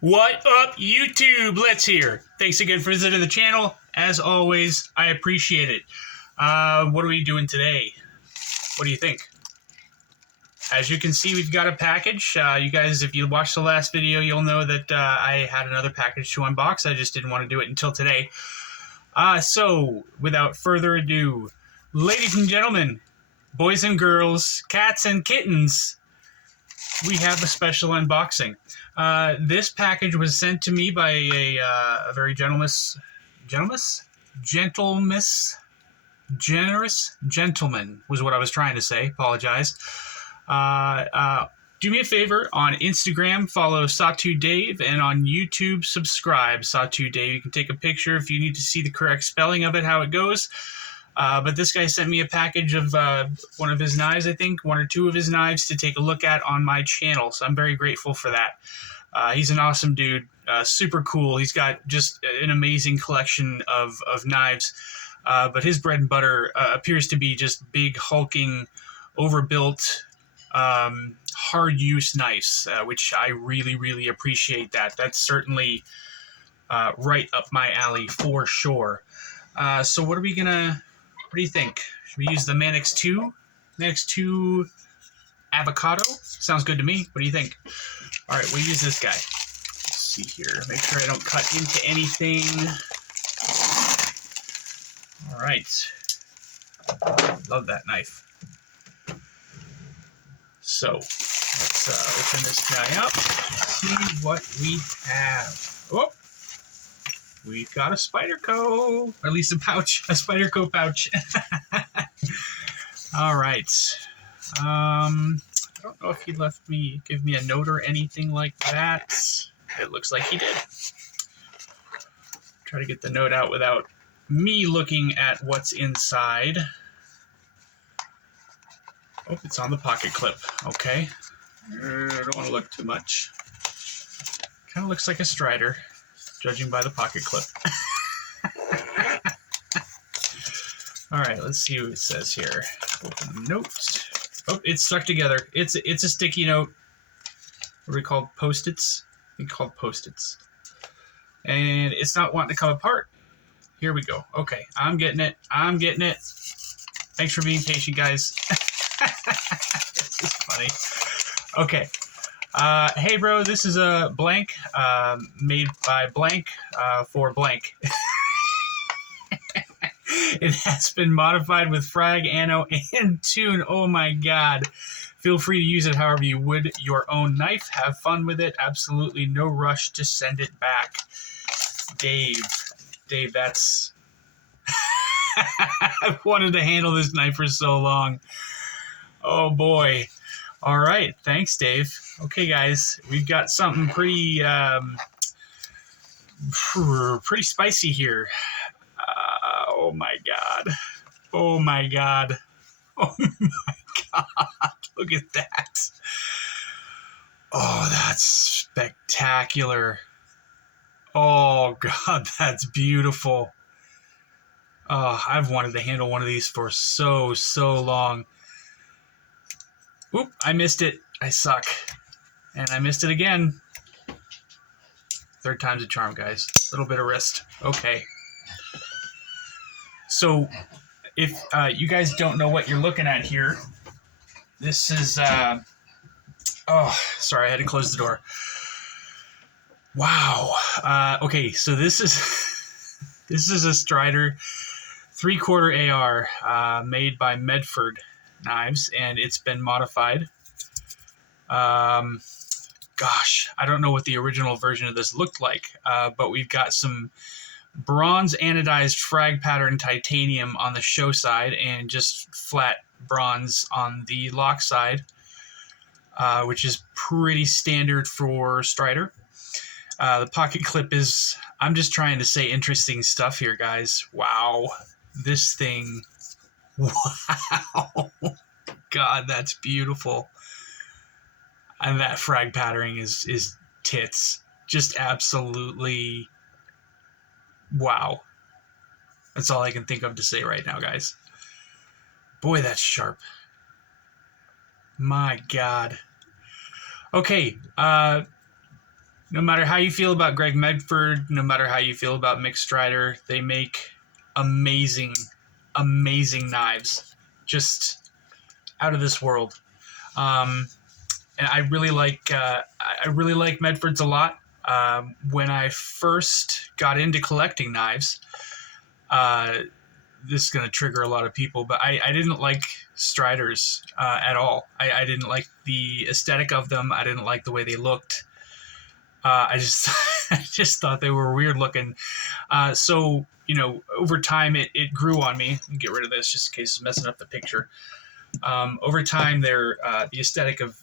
What up, YouTube? Let's hear. Thanks again for visiting the channel. As always, I appreciate it. What are we doing today? What do you think? As you can see, we've got a package. You guys, if you watched the last video, you'll know that I had another package to unbox. I just didn't want to do it until today. So, without further ado, ladies and gentlemen, boys and girls, cats and kittens, we have a special unboxing. This package was sent to me by a very generous gentleman was what I was trying to say. Apologize. Do me a favor, on Instagram, follow Sawtoo Dave, and on YouTube, subscribe Sawtoo Dave. You can take a picture if you need to see the correct spelling of it, how it goes. But this guy sent me a package of one of his knives, I think, one or two of his knives to take a look at on my channel. So I'm very grateful for that. He's an awesome dude, super cool. He's got just an amazing collection of knives. But his bread and butter appears to be just big, hulking, overbuilt, hard use knives, which I really, really appreciate that. That's certainly right up my alley for sure. So what do you think? Should we use the Manix 2? Manix 2 Avocado? Sounds good to me. What do you think? All right, we'll use this guy. Let's see here. Make sure I don't cut into anything. All right. Love that knife. So, let's open this guy up. See what we have. Oh! We've got a Spyderco, or at least a pouch, a Spyderco pouch. All right. I don't know if he give me a note or anything like that. It looks like he did. Try to get the note out without me looking at what's inside. Oh, it's on the pocket clip. Okay. I don't want to look too much. Kind of looks like a Strider, judging by the pocket clip. All right, let's see what it says here. Open the note. Oh, it's stuck together. It's a sticky note. What are we called? Post-its? I think called Post-its. And it's not wanting to come apart. Here we go. Okay, I'm getting it. I'm getting it. Thanks for being patient, guys. This is funny. Okay. Hey, bro, this is a blank made by blank for blank. It has been modified with frag, anno, and tune. Oh my god. Feel free to use it however you would your own knife. Have fun with it. Absolutely no rush to send it back. Dave, that's... I've wanted to handle this knife for so long. Oh boy. All right. Thanks, Dave. Okay, guys. We've got something pretty spicy here. Oh my god. Oh my god. Oh my god. Look at that. Oh, that's spectacular. Oh god, that's beautiful. Oh, I've wanted to handle one of these for so long. Oop, I missed it. I suck. And I missed it again. Third time's a charm, guys. A little bit of wrist. Okay. So, if you guys don't know what you're looking at here, this is... oh, sorry, I had to close the door. Wow. Okay, so this is... this is a Strider 3/4 AR made by Medford knives, and it's been modified. Gosh, I don't know what the original version of this looked like, but we've got some bronze anodized frag pattern titanium on the show side and just flat bronze on the lock side, which is pretty standard for Strider. The pocket clip is, I'm just trying to say interesting stuff here, guys. Wow. This thing, wow. God, that's beautiful. And that frag patterning is tits. Just absolutely wow. That's all I can think of to say right now, guys. Boy, that's sharp. My God. Okay, No matter how you feel about Greg Medford, no matter how you feel about Mick Strider, they make amazing, amazing knives. Just out of this world. Um, and I really like Medfords a lot. When I first got into collecting knives, uh, this is going to trigger a lot of people, but I didn't like Striders at all. I didn't like the aesthetic of them. I didn't like the way they looked. I just I just thought they were weird looking. So over time it grew on me. Let me get rid of this just in case it's messing up the picture. Over time, the aesthetic of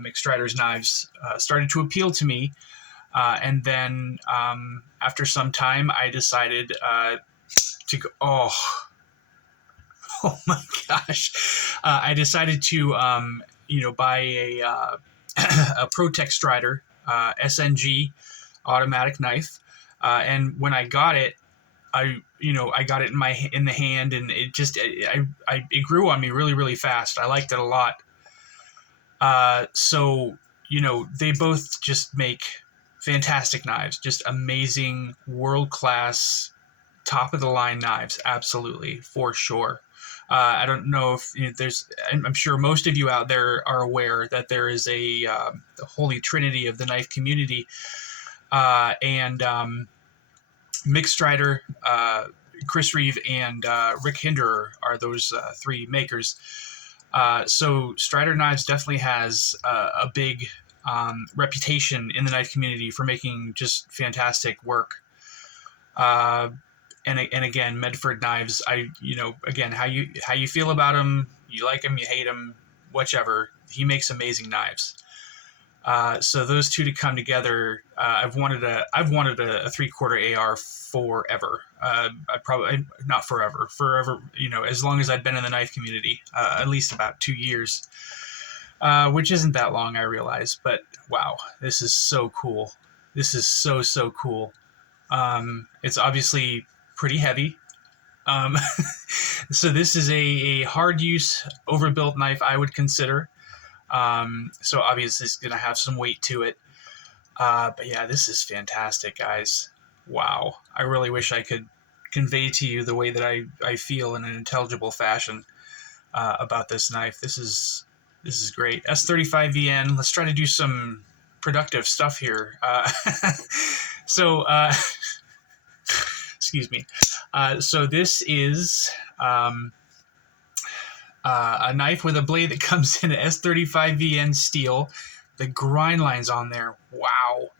Mick Strider's knives started to appeal to me, and then after some time, I decided to go. Oh, oh my gosh! I decided to buy a ProTech Strider SNG automatic knife, and when I got it, I got it in the hand, and it grew on me really, really fast. I liked it a lot. So they both just make fantastic knives, just amazing, world class, top of the line knives. Absolutely, for sure. I don't know if there's. I'm sure most of you out there are aware that there is the holy trinity of the knife community, and Mick Strider, Chris Reeve, and Rick Hinderer are those three makers. So Strider Knives definitely has a big reputation in the knife community for making just fantastic work. And again, Medford Knives. Again, how you feel about him? You like him, you hate him, whichever. He makes amazing knives. So those two to come together, I've wanted a 3/4 AR forever. I probably not forever, as long as I've been in the knife community, at least about 2 years, which isn't that long, I realize. But wow, this is so cool. This is so cool. It's obviously pretty heavy. So this is a hard use, overbuilt knife, I would consider. So obviously it's going to have some weight to it. But yeah, this is fantastic, guys. Wow. I really wish I could convey to you the way that I feel in an intelligible fashion about this knife. This is great. S35VN. Let's try to do some productive stuff here. So, excuse me. So this is a knife with a blade that comes in S35VN steel. The grind lines on there, wow.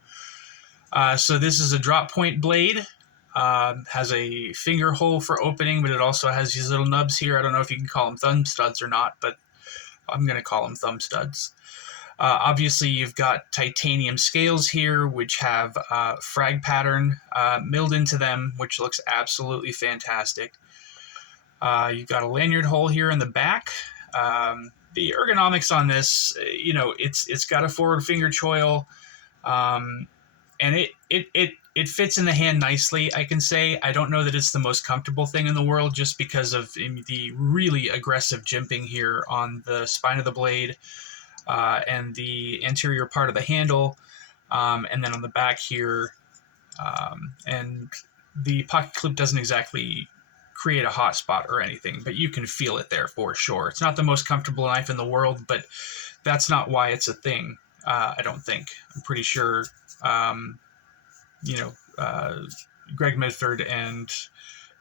So this is a drop point blade. Has a finger hole for opening, but it also has these little nubs here. I don't know if you can call them thumb studs or not, but I'm going to call them thumb studs. Obviously, you've got titanium scales here, which have frag pattern milled into them, which looks absolutely fantastic. You've got a lanyard hole here in the back. The ergonomics on this, it's got a forward finger choil, and it fits in the hand nicely. I can say I don't know that it's the most comfortable thing in the world, just because of the really aggressive jimping here on the spine of the blade, and the anterior part of the handle, and then on the back here, and the pocket clip doesn't exactly create a hot spot or anything, but you can feel it there for sure. It's not the most comfortable knife in the world, but that's not why it's a thing. I don't think. I'm pretty sure, Greg Medford and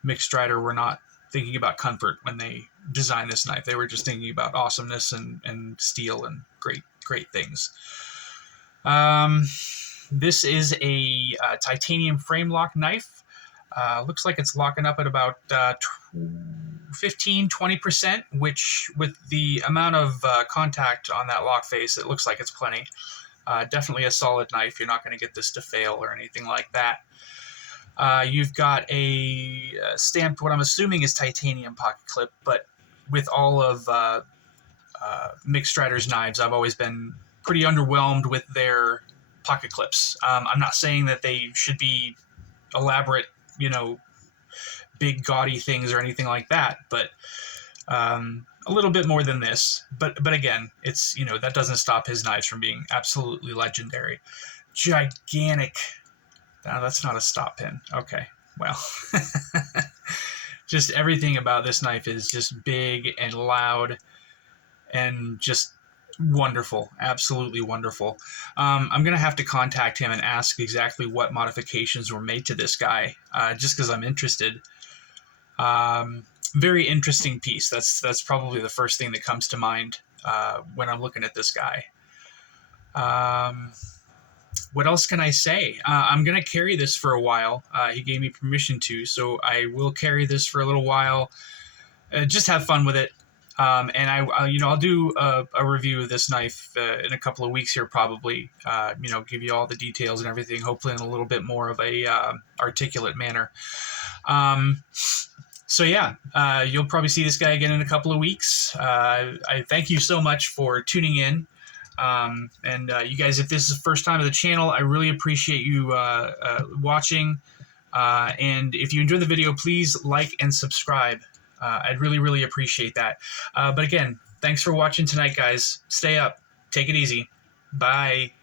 Mick Strider were not thinking about comfort when they designed this knife. They were just thinking about awesomeness and steel and great things. This is a titanium frame lock knife. Looks like it's locking up at about 15-20%, which with the amount of contact on that lock face, it looks like it's plenty. Definitely a solid knife. You're not going to get this to fail or anything like that. You've got a stamped, what I'm assuming is titanium pocket clip, but with all of Mick Strider's knives, I've always been pretty underwhelmed with their pocket clips. I'm not saying that they should be elaborate, big gaudy things or anything like that, but a little bit more than this. But again, it's that doesn't stop his knives from being absolutely legendary. gigantic. No, that's not a stop pin. Okay, well, just everything about this knife is just big and loud and just wonderful, absolutely wonderful. I'm gonna have to contact him and ask exactly what modifications were made to this guy, just because I'm interested. Very interesting piece. That's probably the first thing that comes to mind when I'm looking at this guy. What else can I say? I'm gonna carry this for a while. He gave me permission to, so I will carry this for a little while. Just have fun with it. And I'll do a review of this knife in a couple of weeks here, probably. Give you all the details and everything, hopefully in a little bit more of a articulate manner. So yeah, you'll probably see this guy again in a couple of weeks. I thank you so much for tuning in. You guys, if this is the first time of the channel, I really appreciate you watching. And if you enjoyed the video, please like and subscribe. I'd really, really appreciate that. But again, thanks for watching tonight, guys. Stay up. Take it easy. Bye.